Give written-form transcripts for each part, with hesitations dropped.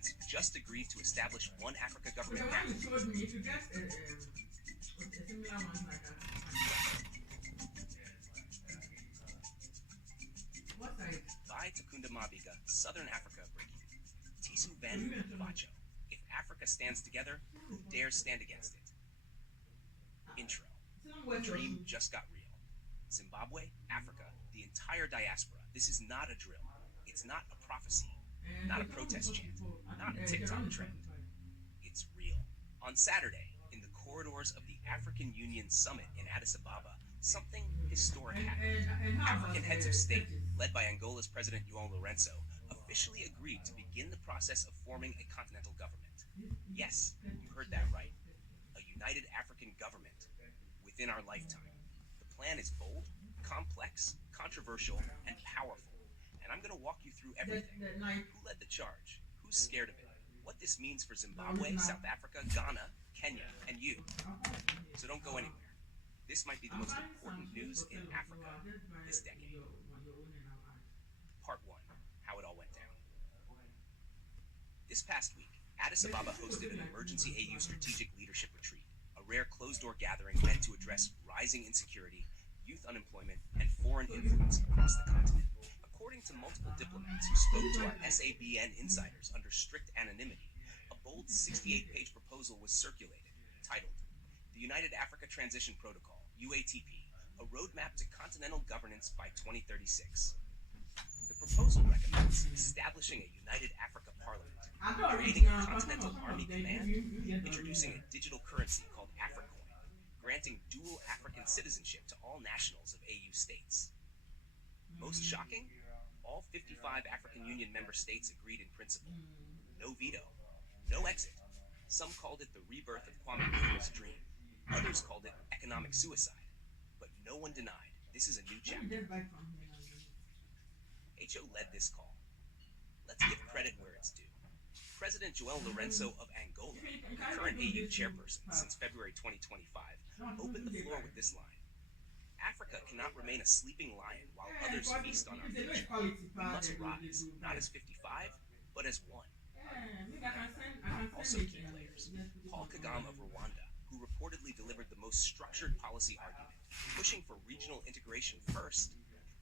presidents just agreed to establish one Africa So the government one now. you showed me, if you get a similar one like that, it's fine. What size? By Takunda Mabiga, Southern Africa breaking. Tisu So you Ben can show me. Bacho. If Africa stands together, who dares stand against it? Intro. Some The words of dream food. just got real. Zimbabwe, Africa, the entire diaspora. This is not a drill. It's not a prophecy. Not a protest chant. Not a TikTok trend. It's real. On Saturday, in the corridors of the African Union Summit in Addis Ababa, something historic happened. African heads of state, led by Angola's President João Lourenço, officially agreed to begin the process of forming a continental government. Yes, you heard that right. A united African government within our lifetime. The plan is bold, complex, controversial, and powerful. And I'm going to walk you through everything. Who led the charge? Who's scared of it? What this means for Zimbabwe, South Africa, Ghana, Kenya, and you. So don't go anywhere. This might be the most important news in Africa this decade. Part 1. How it all went down. This past week, Addis Ababa hosted an emergency AU strategic leadership retreat, a rare closed-door gathering meant to address rising insecurity, youth unemployment, and foreign influence across the continent. According to multiple diplomats who spoke to our SABN insiders under strict anonymity, a bold 68-page proposal was circulated, titled The United Africa Transition Protocol, UATP, a roadmap to continental governance by 2036. The proposal recommends establishing a United Africa Parliament, creating a Continental Army Command, introducing a digital currency called AfriCoin, granting dual African citizenship to all nationals of AU states. Most shocking? All 55 African Union member states agreed in principle. No veto, no exit. Some called it the rebirth of Kwame Nkrumah's dream. Others called it economic suicide. But no one denied this is a new chapter. HO led this call. Let's give credit where it's due. President João Lourenço of Angola, the current AU chairperson since February 2025, opened the floor with this line. Africa cannot remain a sleeping lion while others feast on our future. We must rise, not as 55, but as one. Also key players, Paul Kagame of Rwanda, who reportedly delivered the most structured policy argument, pushing for regional integration first,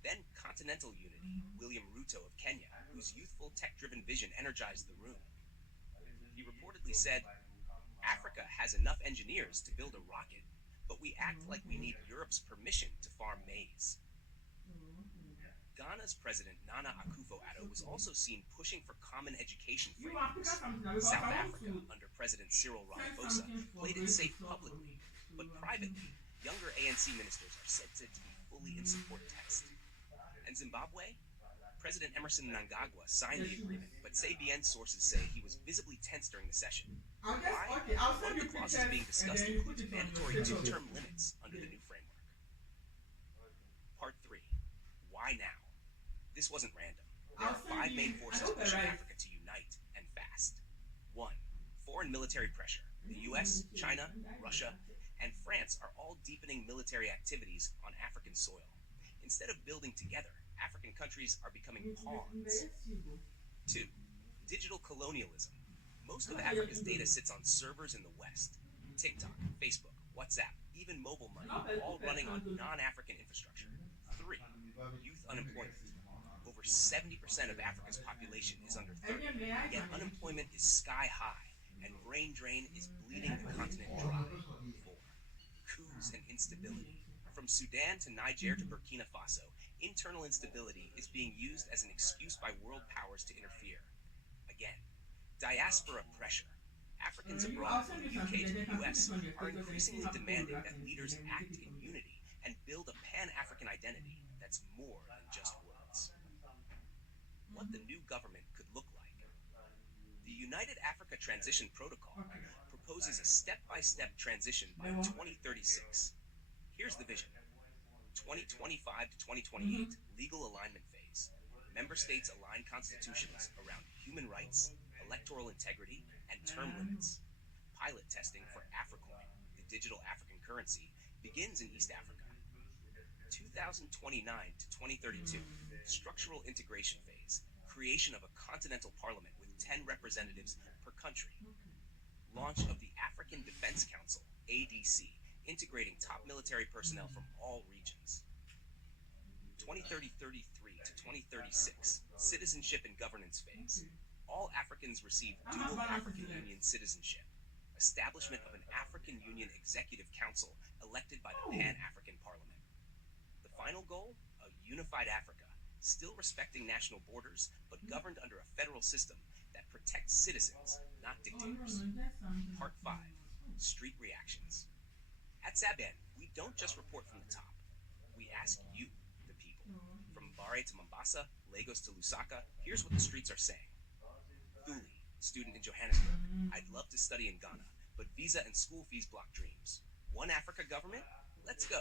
then continental unity, William Ruto of Kenya, whose youthful tech-driven vision energized the room. He reportedly said, Africa has enough engineers to build a rocket, but we act like we need Europe's permission to farm maize. Ghana's President Nana Akufo-Addo was also seen pushing for common education frameworks. South Africa, under President Cyril Ramaphosa, played it safe publicly, but privately, younger ANC ministers are said to be fully in support text. And Zimbabwe? President Emerson Mnangagwa signed the agreement, but SABN sources say he was visibly tense during the session. Why? One of the clauses being discussed includes mandatory two-term limits under the new framework. Part 3. Why now? This wasn't random. There are 5 main forces pushing Africa to unite and fast. 1. Foreign military pressure. The US, China, Russia, and France are all deepening military activities on African soil. Instead of building together, African countries are becoming pawns. 2. Digital colonialism. Most of Africa's data sits on servers in the West. TikTok, Facebook, WhatsApp, even mobile money, all running on non-African infrastructure. 3. Youth unemployment. Over 70% of Africa's population is under 30, yet unemployment is sky high, and brain drain is bleeding the continent dry. 4. Coups and instability. From Sudan to Niger to Burkina Faso, internal instability is being used as an excuse by world powers to interfere. Again, diaspora pressure. Africans abroad, from the UK to the US, are increasingly demanding that leaders act in unity and build a pan-African identity that's more than just words. What the new government could look like. The United Africa Transition Protocol proposes a step-by-step transition by 2036. Here's the vision. 2025 to 2028, legal alignment phase. Member states align constitutions around human rights, electoral integrity, and term limits. Pilot testing for AfriCoin, the digital African currency, begins in East Africa. 2029 to 2032, structural integration phase. Creation of a continental parliament with 10 representatives per country. Okay. Launch of the African Defense Council, ADC, integrating top military personnel from all regions. 2033 to 2036, citizenship and governance phase. All Africans receive dual African Union citizenship. Establishment of an African Union Executive Council elected by the Pan-African Parliament. The final goal? A unified Africa, still respecting national borders, but governed under a federal system that protects citizens, not dictators. Part 5. Street reactions. At Saban, we don't just report from the top. We ask you, the people. From Mbare to Mombasa, Lagos to Lusaka, here's what the streets are saying. Thuli, student in Johannesburg. I'd love to study in Ghana, but visa and school fees block dreams. One Africa government? Let's go.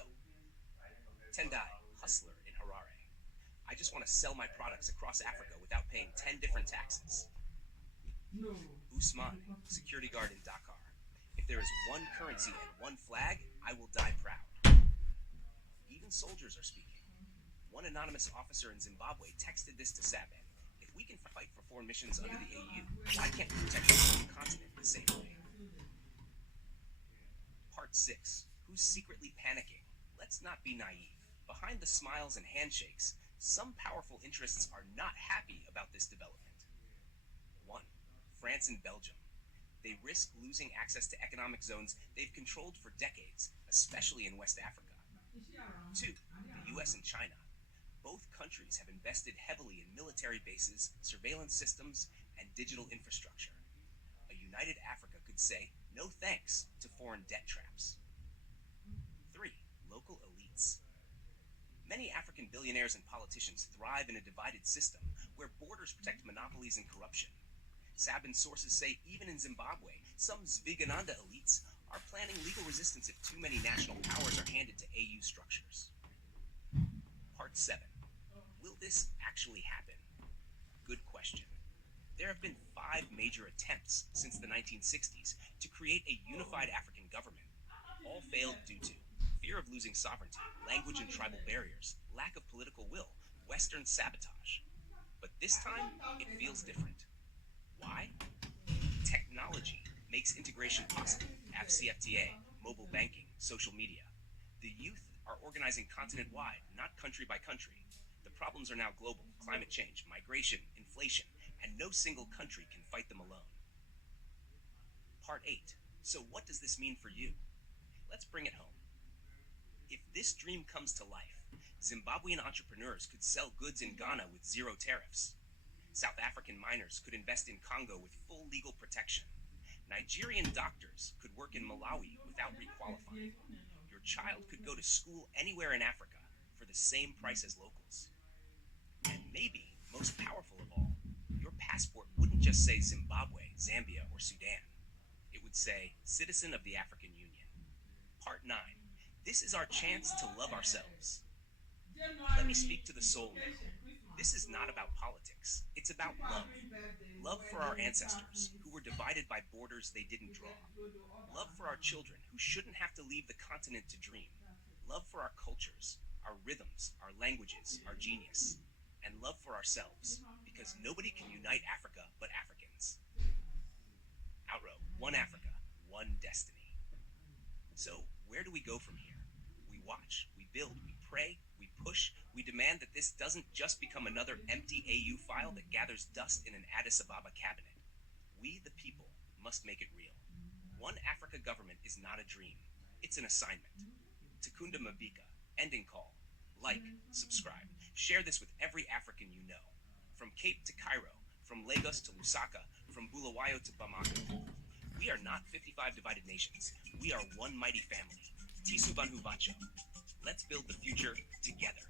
Tendai, hustler in Harare. I just want to sell my products across Africa without paying 10 different taxes. No. Usman, security guard in Dakar. If there is one currency and one flag, I will die proud. Even soldiers are speaking. One anonymous officer in Zimbabwe texted this to Saban. If we can fight for foreign missions under the AU, why can't we protect the whole continent the same way? Part 6. Who's secretly panicking? Let's not be naive. Behind the smiles and handshakes, some powerful interests are not happy about this development. 1. France and Belgium. They risk losing access to economic zones they've controlled for decades, especially in West Africa. 2. The US and China. Both countries have invested heavily in military bases, surveillance systems, and digital infrastructure. A united Africa could say no thanks to foreign debt traps. 3. Local elites. Many African billionaires and politicians thrive in a divided system where borders protect monopolies and corruption. Saban sources say even in Zimbabwe, some Zvigananda elites are planning legal resistance if too many national powers are handed to AU structures. Part 7. Will this actually happen? Good question. There have been 5 major attempts since the 1960s to create a unified African government. All failed due to fear of losing sovereignty, language and tribal barriers, lack of political will, Western sabotage. But this time, it feels different. Why? Technology makes integration possible. AfCFTA, mobile banking, social media. The youth are organizing continent-wide, not country by country. The problems are now global: climate change, migration, inflation, and no single country can fight them alone. Part 8. So what does this mean for you? Let's bring it home. If this dream comes to life, Zimbabwean entrepreneurs could sell goods in Ghana with 0 tariffs. South African miners could invest in Congo with full legal protection. Nigerian doctors could work in Malawi without requalifying. Your child could go to school anywhere in Africa for the same price as locals. And maybe, most powerful of all, your passport wouldn't just say Zimbabwe, Zambia, or Sudan. It would say, Citizen of the African Union. Part 9. This is our chance to love ourselves. Let me speak to the soul now. This is not about politics. It's about love. Love for our ancestors, who were divided by borders they didn't draw. Love for our children, who shouldn't have to leave the continent to dream. Love for our cultures, our rhythms, our languages, our genius. And love for ourselves, because nobody can unite Africa but Africans. Outrow, one Africa, one destiny. So, where do we go from here? We watch, we build, we pray, we push, we demand that this doesn't just become another empty AU file that gathers dust in an Addis Ababa cabinet. We, the people, must make it real. One Africa government is not a dream. It's an assignment. Takunda Mabika, ending call. Like, subscribe, share this with every African you know. From Cape to Cairo, from Lagos to Lusaka, from Bulawayo to Bamako. We are not 55 divided nations. We are one mighty family. Tisu Banhu Bacho. Let's build the future together.